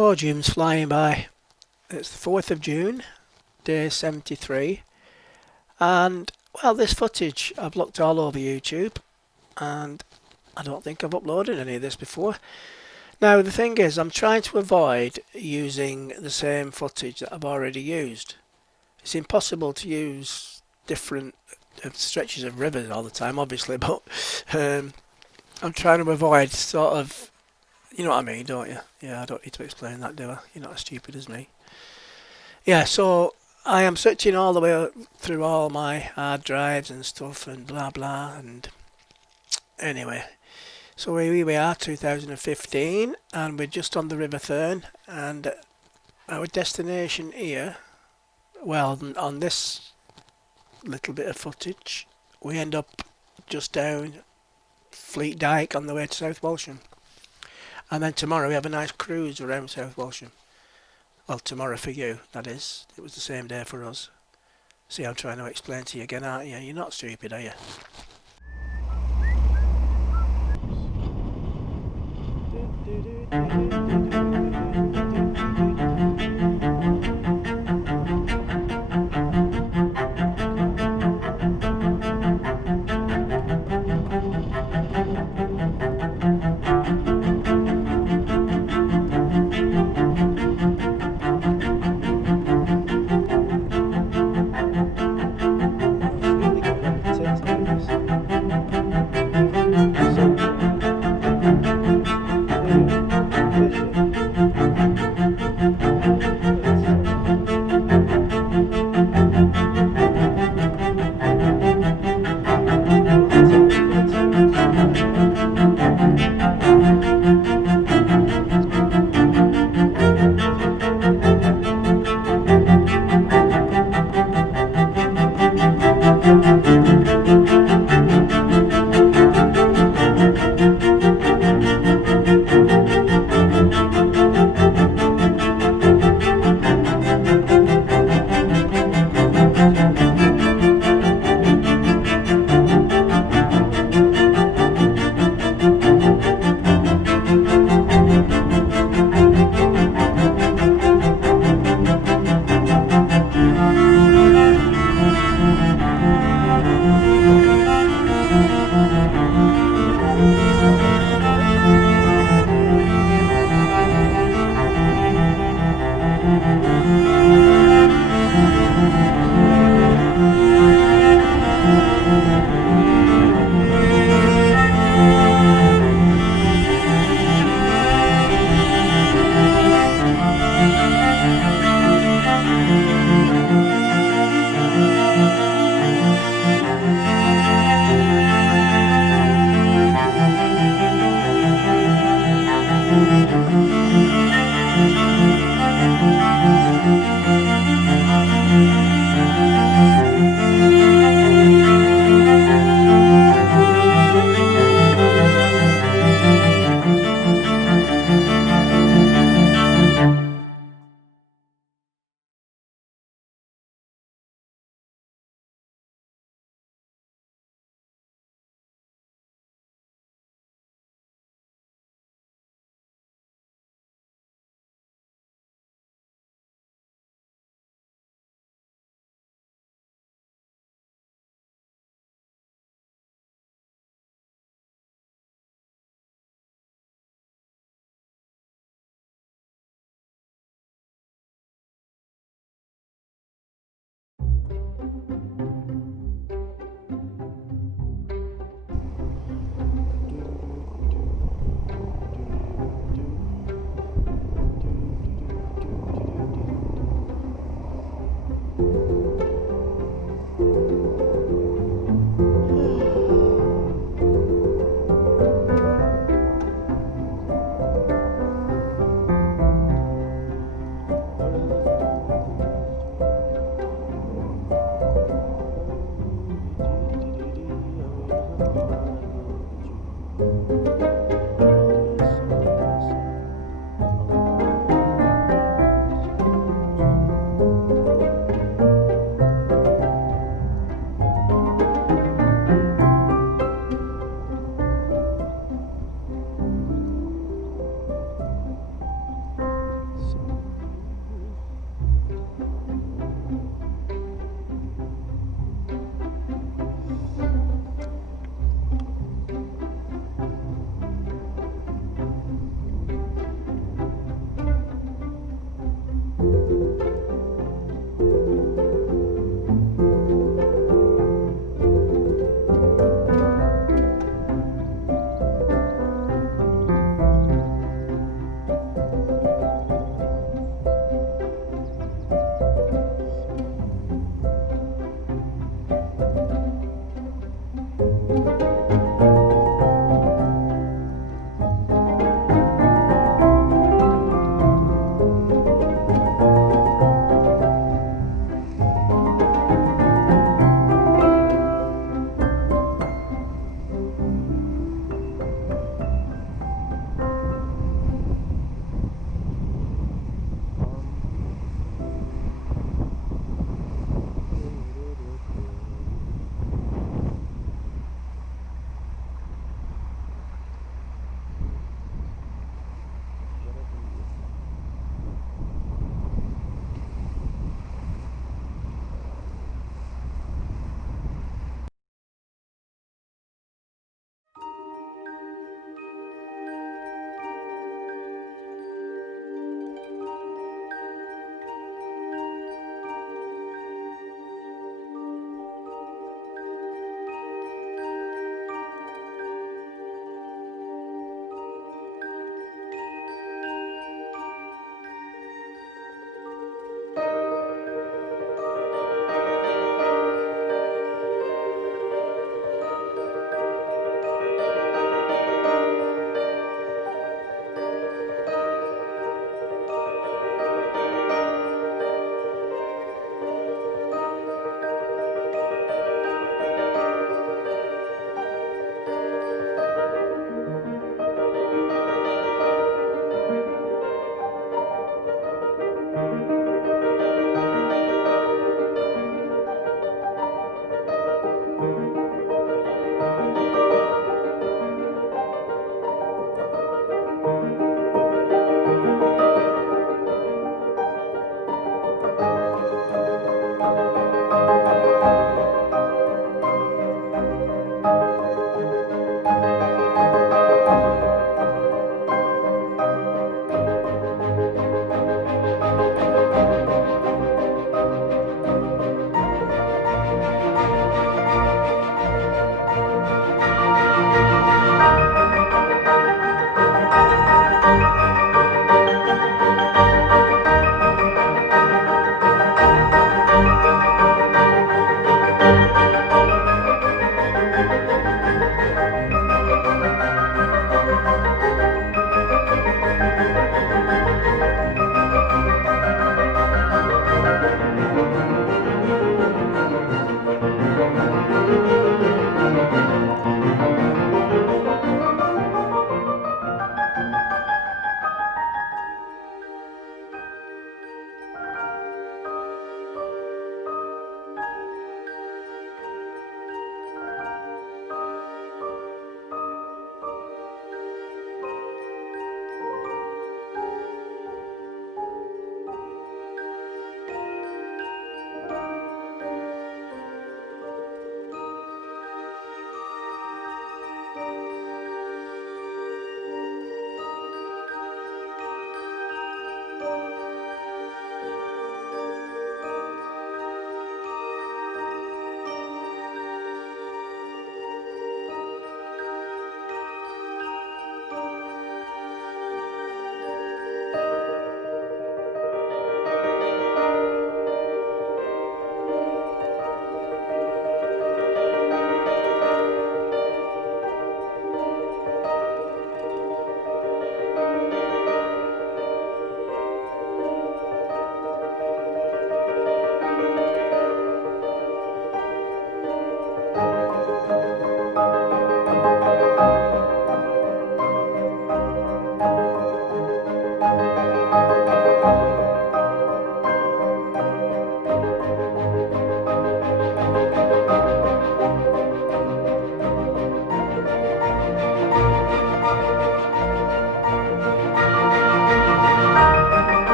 Oh, June's flying by. It's the 4th of June, day 73. And, well, this footage, I've looked all over YouTube and I don't think I've uploaded any of this before. Now, the thing is, I'm trying to avoid using the same footage that I've already used. It's impossible to use different stretches of rivers all the time, obviously, but I'm trying to avoid sort of, you know what I mean, don't you? Yeah, I don't need to explain that, do I? You're not as stupid as me. Yeah, so I am searching all the way through all my hard drives and stuff and blah blah, and anyway, so here we are, 2015, and we're just on the River Thurn, and our destination here, well, on this little bit of footage, we end up just down Fleet Dyke on the way to South Walsham. And then tomorrow we have a nice cruise around South Walsham. Well, tomorrow for you, that is. It was the same day for us. See, I'm trying to explain to you again, aren't you? You're not stupid, are you?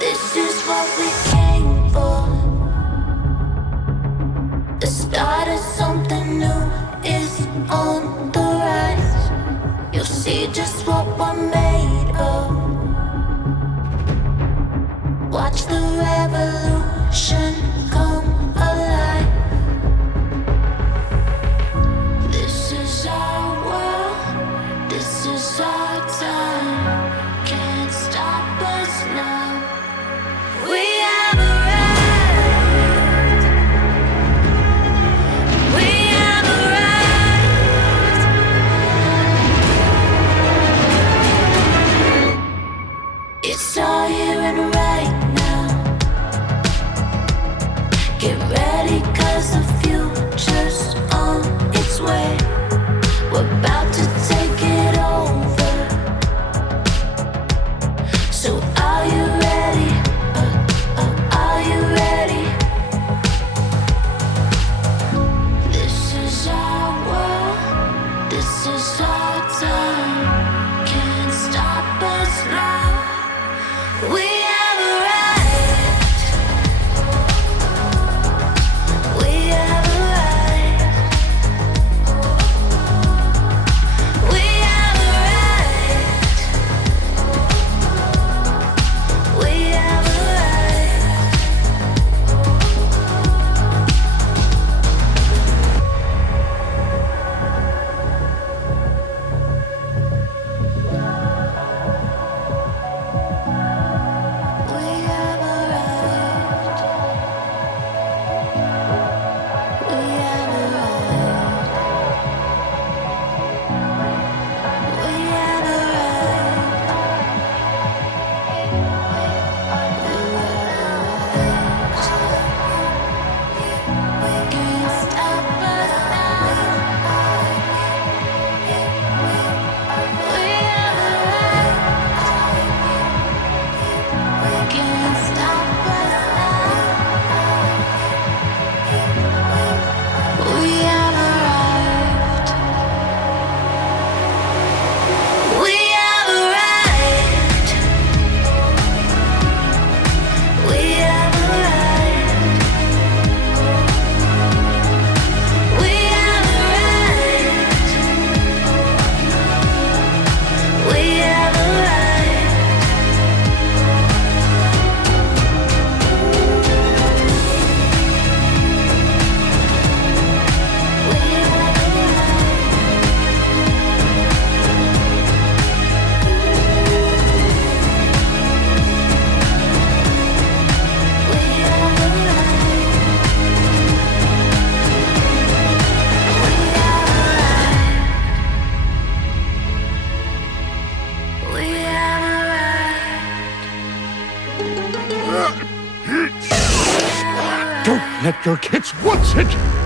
This is what we came for. The start of something new is on the rise. You'll see just what we're made of. Watch the revolution come alive. This is our world. This is our time. Can't stop us now. We have arrived. We have arrived. It's all here and right now. Get ready, 'cause the future's on its way. We're about to take it over. So are you ready? Are you ready? This is our world. This is our time. Can't stop us now. We have arrived. We have arrived. We have arrived. We have arrived. We have arrived. We have arrived. We have arrived. Can't stop us now. We have arrived. Can't stop us now. We have arrived. We have arrived. We have arrived. We have arrived. We have arrived. We have arrived. Don't let your kids watch it!